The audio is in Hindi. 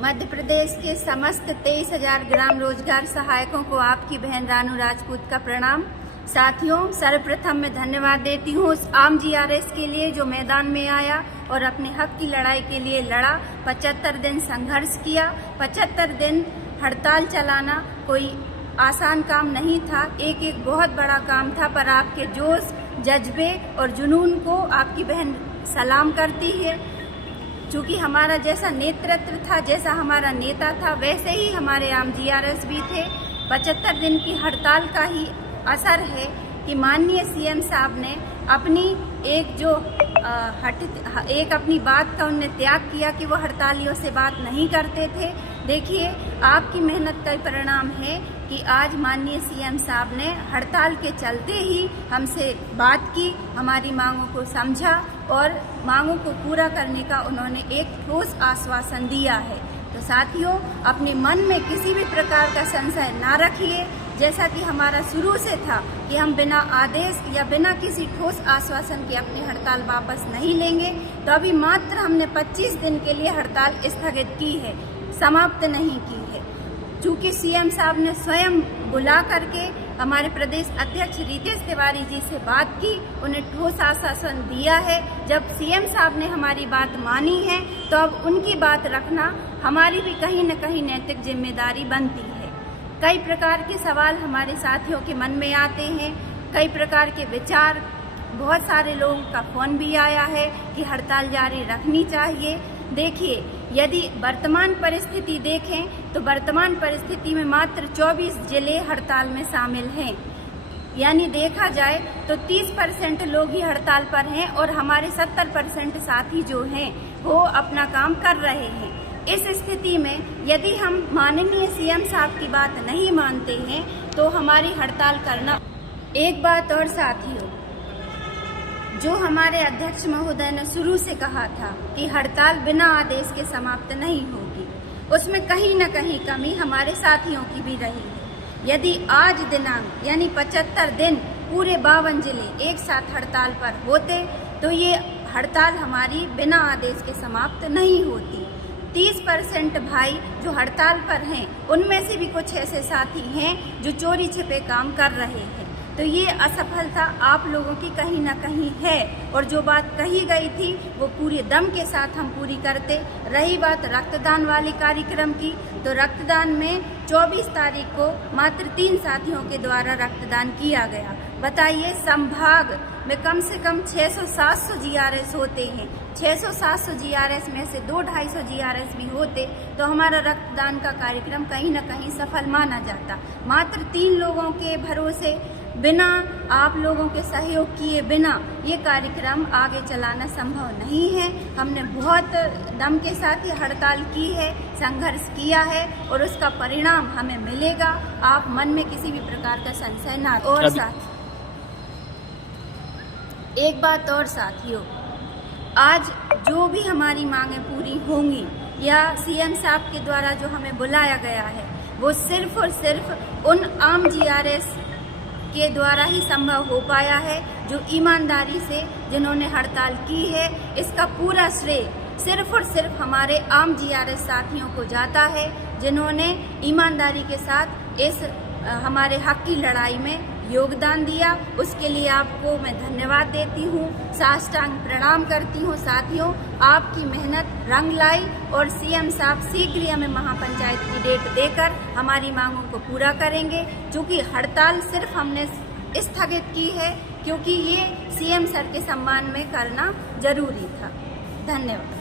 मध्य प्रदेश के समस्त 23,000 ग्राम रोजगार सहायकों को आपकी बहन रानू राजपूत का प्रणाम। साथियों, सर्वप्रथम मैं धन्यवाद देती हूँ उस आम जीआरएस के लिए जो मैदान में आया और अपने हक की लड़ाई के लिए लड़ा। 75 दिन संघर्ष किया। 75 दिन हड़ताल चलाना कोई आसान काम नहीं था, एक बहुत बड़ा काम था, पर आपके जोश, जज्बे और जुनून को आपकी बहन सलाम करती है। चूँकि हमारा जैसा नेतृत्व था, जैसा हमारा नेता था, वैसे ही हमारे आम जीआरएस भी थे। 75 दिन की हड़ताल का ही असर है कि माननीय सीएम साहब ने अपनी अपनी बात का उन्हें त्याग किया कि वो हड़तालियों से बात नहीं करते थे। देखिए, आपकी मेहनत का परिणाम है कि आज माननीय सीएम साहब ने हड़ताल के चलते ही हमसे बात की, हमारी मांगों को समझा और मांगों को पूरा करने का उन्होंने एक ठोस आश्वासन दिया है। तो साथियों, अपने मन में किसी भी प्रकार का संशय ना रखिए। जैसा कि हमारा शुरू से था कि हम बिना आदेश या बिना किसी ठोस आश्वासन के अपनी हड़ताल वापस नहीं लेंगे, तो अभी मात्र हमने 25 दिन के लिए हड़ताल स्थगित की है, समाप्त नहीं की है। चूँकि सीएम साहब ने स्वयं बुला करके हमारे प्रदेश अध्यक्ष रितेश तिवारी जी से बात की, उन्हें ठोस आश्वासन दिया है। जब सीएम साहब ने हमारी बात मानी है, तो अब उनकी बात रखना हमारी भी कहीं न कहीं नैतिक जिम्मेदारी बनती है। कई प्रकार के सवाल हमारे साथियों के मन में आते हैं, कई प्रकार के विचार, बहुत सारे लोगों का फोन भी आया है कि हड़ताल जारी रखनी चाहिए। देखिए, यदि वर्तमान परिस्थिति देखें तो वर्तमान परिस्थिति में मात्र 24 जिले हड़ताल में शामिल हैं। यानी देखा जाए तो 30% लोग ही हड़ताल पर हैं और हमारे 70% साथी जो हैं वो अपना काम कर रहे हैं। इस स्थिति में यदि हम माननीय सीएम साहब की बात नहीं मानते हैं तो हमारी हड़ताल करना। एक बात और साथियों, जो हमारे अध्यक्ष महोदय ने शुरू से कहा था कि हड़ताल बिना आदेश के समाप्त नहीं होगी, उसमें कहीं न कहीं कमी हमारे साथियों की भी रही है। यदि आज दिनांक यानी 75 दिन पूरे 52 जिले एक साथ हड़ताल पर होते तो ये हड़ताल हमारी बिना आदेश के समाप्त नहीं होती। 30% भाई जो हड़ताल पर हैं, उनमें से भी कुछ ऐसे साथी हैं जो चोरी छिपे काम कर रहे हैं। तो ये असफलता आप लोगों की कहीं ना कहीं है और जो बात कही गई थी वो पूरे दम के साथ हम पूरी करते। रही बात रक्तदान वाले कार्यक्रम की, तो रक्तदान में 24 तारीख को मात्र 3 साथियों के द्वारा रक्तदान किया गया। बताइए, संभाग में कम से कम 600-700 जीआरएस होते हैं। 600-700 जीआरएस में से 200-250 जीआरएस भी होते तो हमारा रक्तदान का कार्यक्रम कहीं न कहीं सफल माना जाता। मात्र 3 लोगों के भरोसे, बिना आप लोगों के सहयोग किए बिना ये कार्यक्रम आगे चलाना संभव नहीं है। हमने बहुत दम के साथ ये हड़ताल की है, संघर्ष किया है और उसका परिणाम हमें मिलेगा। आप मन में किसी भी प्रकार का संशय ना। और साथ एक बात और साथियों, आज जो भी हमारी मांगें पूरी होंगी या सीएम साहब के द्वारा जो हमें बुलाया गया है, वो सिर्फ और सिर्फ उन आम जीआरएस के द्वारा ही संभव हो पाया है जो ईमानदारी से जिन्होंने हड़ताल की है। इसका पूरा श्रेय सिर्फ और सिर्फ हमारे आम जीआरएस साथियों को जाता है जिन्होंने ईमानदारी के साथ इस हमारे हक की लड़ाई में योगदान दिया। उसके लिए आपको मैं धन्यवाद देती हूँ, साष्टांग प्रणाम करती हूँ। साथियों, आपकी मेहनत रंग लाई और सीएम साहब शीघ्र ही हमें महापंचायत की डेट देकर हमारी मांगों को पूरा करेंगे। क्योंकि हड़ताल सिर्फ हमने स्थगित की है क्योंकि ये सीएम सर के सम्मान में करना जरूरी था। धन्यवाद।